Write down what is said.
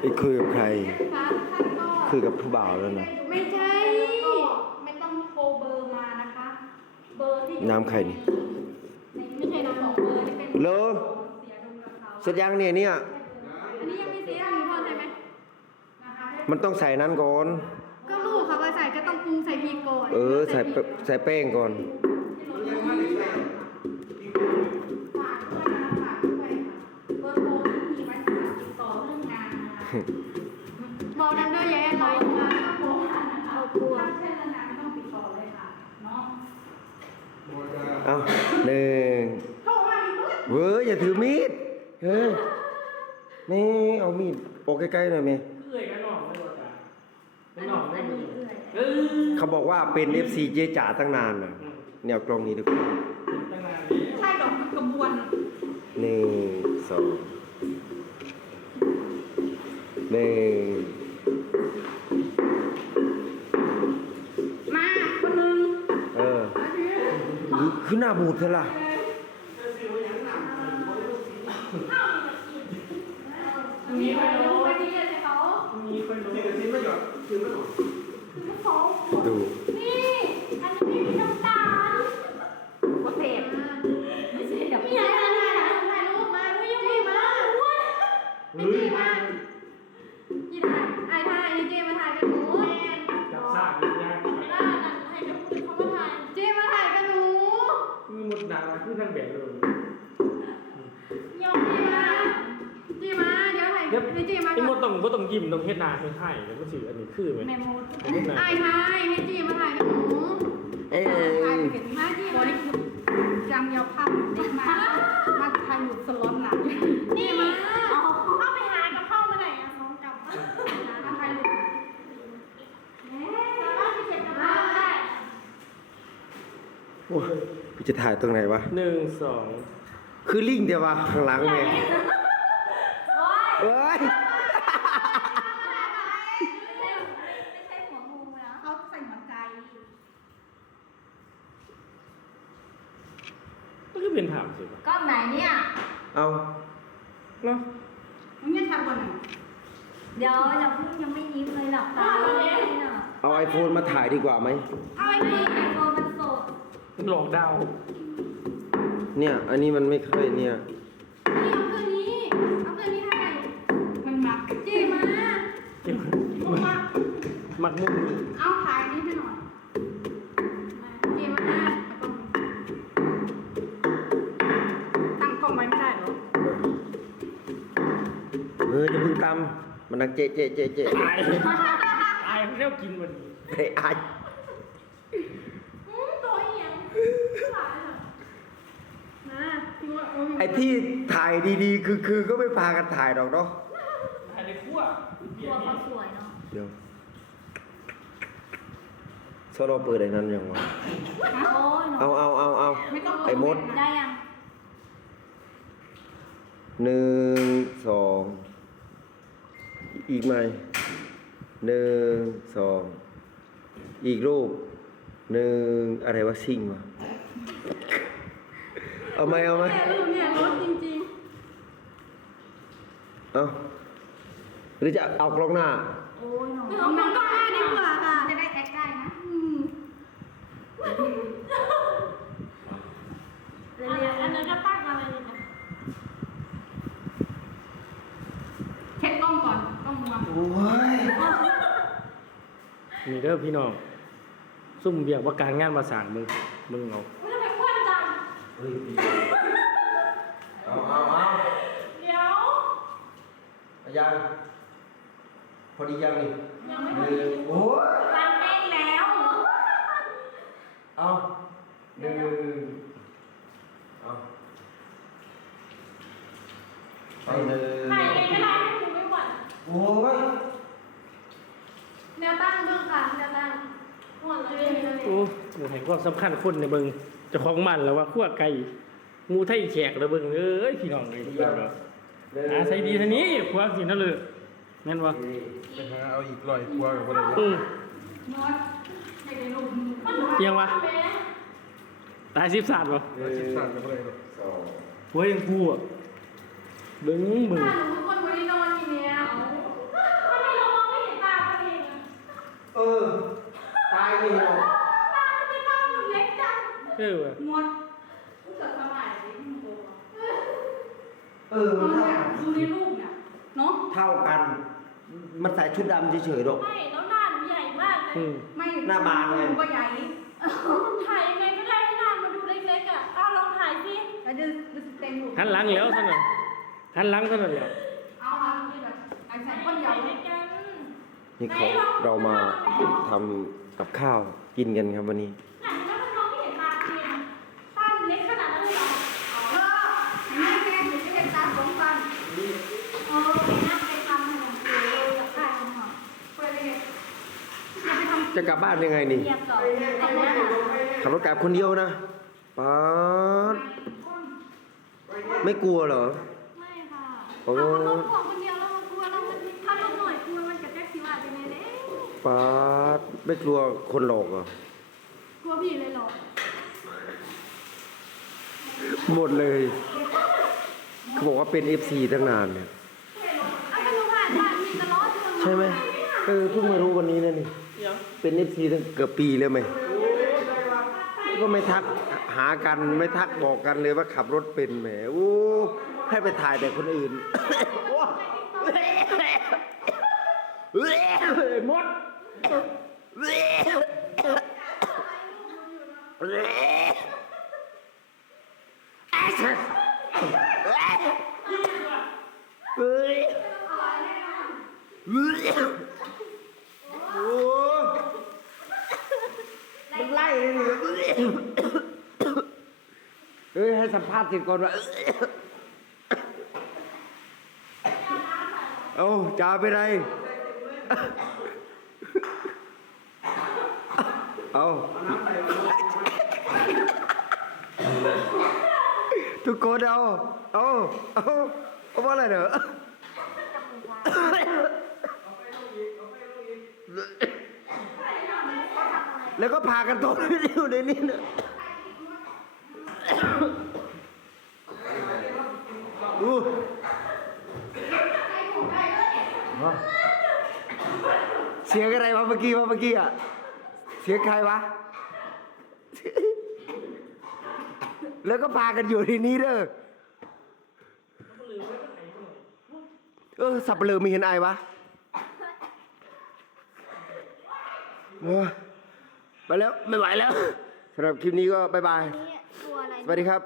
ไอ้คุยกับใคร คะท่านก็คุยกับผู้บ่าวแล้วนะ ไม่ใช่ ไม่ต้องโทรเบอร์มานะคะ เบอร์ที่น้ำใครนี่ไม่ใช่น้ำของเบอร์ที่เป็นเหรอ เสียดมกับเขาเสร็จยังเนี่ยเนี่ย อันนี้ยังไม่เสียมีพ่อใช่ไหมนะคะมันต้องใส่นั้นก่อน ก็ลูกเขาไปใส่ก็ต้องปรุงใส่พริกก่อนเออ ใส่เปใส่แป้งก่อน หนึ่งโทรมาอีกด้วยเว้ยอย่าถือมีดเฮ้ยแม่เอามีดออกใกล้ๆหน่อยแม่เอื่อยกันหน่องไม่รู้จ้ะเป็นหน่องไม่มีเออเขาบอกว่าเป็น FC เจจ๋าตั้งนานนะแนวกล้องนี้ดีกว่าตั้งนานแล้วใช่ดอกกระบวนหนึ่งสองหนึ่ง อุ๊ยขึ้นหน้าบูดเธอล่ะ มดหนาคือนั่งแบบเลยยอมจีมาจีมา เดี๋ยวถ่ายเดี๋ยวให้จีมาไอ้หมก่อดนต้องก็ต้องยิ้มต้องเฮ็ดหน้าให้ถ่ายแล้วก็สิอันนี้คือไหม แม่มดผมก็หน้าไอ้ถ่ายให้จีมาถ่ายกับหนูเอ้ยถ่ายไปเห็นมาจีมาจำยาวภาพเด็กมา มาถ่ายหยุดสล็อตหนักนี่มาเอาเข้าไปหากับเข้ามาไหนอะสองกับมาถ่ายหยุดสามารถที่เก็บกับเราได้ โอ้ยพี่จะถ่ายตรงไหนวะ หนึ่งสองคือลิงเดียววะข้างหลังไงโอ๊ยเอ้ย ไม่ใช่หัวงูนะเขาใส่หัวใจก็คือเป็นถามสิกล้องไหนเนี่ย เอาเนาะมึงยังทำก่อนหน่อยเดี๋ยวอย่าเพิ่งยังไม่ยิ้มเลยหลับตาเลยนะเอาไอโฟนมาถ่ายดีกว่าไหมเอาไอ้ไม่นี่ไอโฟนมันสด หลอกดาวเนี่ย อันนี้มันไม่เคยเนี่ยนี่เอาคืนนี้เอาคืนนี้ให้มันมักจีมาเก็บลงมามักมุกเอาถ่ายนี้ให้หน่อยมาจีมาตั้งกล้องไว้ไม่ได้เหรอเออจะพึ่งตำมันนังเจ๊เจ๊เจ๊เจ๊ตายตายเรียกกินวันนี้เฮ้ยอาย อืมตัวเอียงถ่ายเหรอนะพี่ว่าเออ ไอที่ถ่ายดีๆ คือคือก็ไม่พากันถ่ายหรอกเนาะตายในขั้วเปลี่ตัยนวเขาสวยเนาะเดี๋ยวโซโลเปิดไอ้นั้นยังวะโอ้ยหนูเอาเอาเอาเอาไม่ต้องไอ้มดได้ยังหนึ่งสองอีกไหมหนึ่งสองอีกรูปหนึ่งอะไรวะซิ่งวะ เอาไหมเอาไหมแต่รูปเนี่ยรถจริงเอาหรือจะเอากล้องหน้า โอ้ยหนูๆเอากล้องหน้าดีกว่าค่ะ จะได้แอคได้นะอืมเรียนอันนั้นก็ตั้งอะไรเลยนะเช็คกล้องก่อนกล้องมัวโอ้ยนี่เด้อพี่น้อง ซุ่มเบียกว่าการงานมาสร้างมึงมึงเอา ไม่ทำไมอ้วนจังเอาเอาเอา เดี๋ยว ยังพอดียังนี่ยังไม่หพอนึ่ดีงโอ้ยรังเองแล้ว เอาหนึ่งเอาไปหนึ่งถ่ายเองไม่ได้ให้คุณไม่หวั่นโอ้ยแนวตั้งเบื้องค่ะแนวตั้งหวั่นเลยเลยโอ้เห็นความสำคัญคนในเบิงเจะของมันแล้วว่าขั้วไก่งูไทยแขกแล้วเบิงเอ้ยพี่น้องเลยเบิ่งแล้ว หาใส่ดีเท่านี้ขวาสินั่นเลยแม่นวะเอาอีกลอยขวากับอะไรอือยังวะตายสิบสามวะสิบสามกับอะไรสองหัวยังกูอะเบิ้งมึงเออ ตายเลยหรอตายไม่กล้าหนุ่มเล็กจังเออหมดกูเกิดหม่ย เออเอามันเนี่เท่ายดูในรูปเนี่ยเนาะเท่ากัน มันใส่ชุดดำเฉยๆหรอกไม่แล้วหน้าหนูใหญ่มากเลยอืมไม่หน้าบานไงก็ใหญ่ถ่ายยังไงก็ได้ให้หน้ามันดูเล็กๆอะอ้าวลองถ่ายสิแล้วจะจะเต็มรูปหันหลังแล้วเท่านั้นหันหลังเท่านั้นแหละเอามาที่แบบไอ้ใส่ก้นยาวเลยกันนี่เขาเรามาทำกับข้าวกินกันครับวันนี้ จะกลับบ้านยังไงนี่ เรียกก่อนอันนั้นอะขับรถกลับคนเดียวนะป๊าดไม่กลัวเหรอ ไม่ค่ะโอ้เอาเขาต้องห่วงคนเดียวแล้วมากลัวแล้วมันถ้าเราหน่อยกลัวมันจะแจ็คสิว่าเป็นไงเด้ป๊าดไม่กลัวคนหลอกเหรอกลัวผีเลยเหรอหมดเลยเขาบอกว่าเป็น FC ตั้งนานเนี่ย เอาไปดูผ่านผ่านมีตลอดอยู่ใช่ไหมเออเพิ่งมารู้วันนี้นะนี่ เป็น FC ตั้งเกือบปีแล้วไหมก็ไม่ทักหากันไม่ทักบอกกันเลยว่าขับรถเป็นแหมโอ้ให้ไปถ่ายแต่คนอื่นหมดโอ้มัน ไล่เลยเฮ้ยให้สัมภาษณ์สร็จก่อนว่าเอาจ่าไปไหนเอาทุกคนเอาเอาเอาเอาว่าอะไรเนอะ แล้วก็พากันตกอยู่ในนี้เนอะอู้เสียงอะไรวะเมื่อกี้วะเมื่อกี้อะ เสียงใครวะ แล้วก็พากันอยู่ที่นี่เด้อเออสับเปลือไม่เห็นไอวะเออ ไปแล้วไม่ไหวแล้วสำหรับคลิปนี้ก็บายบาย นี่ตัวอะไรสวัสดีครับ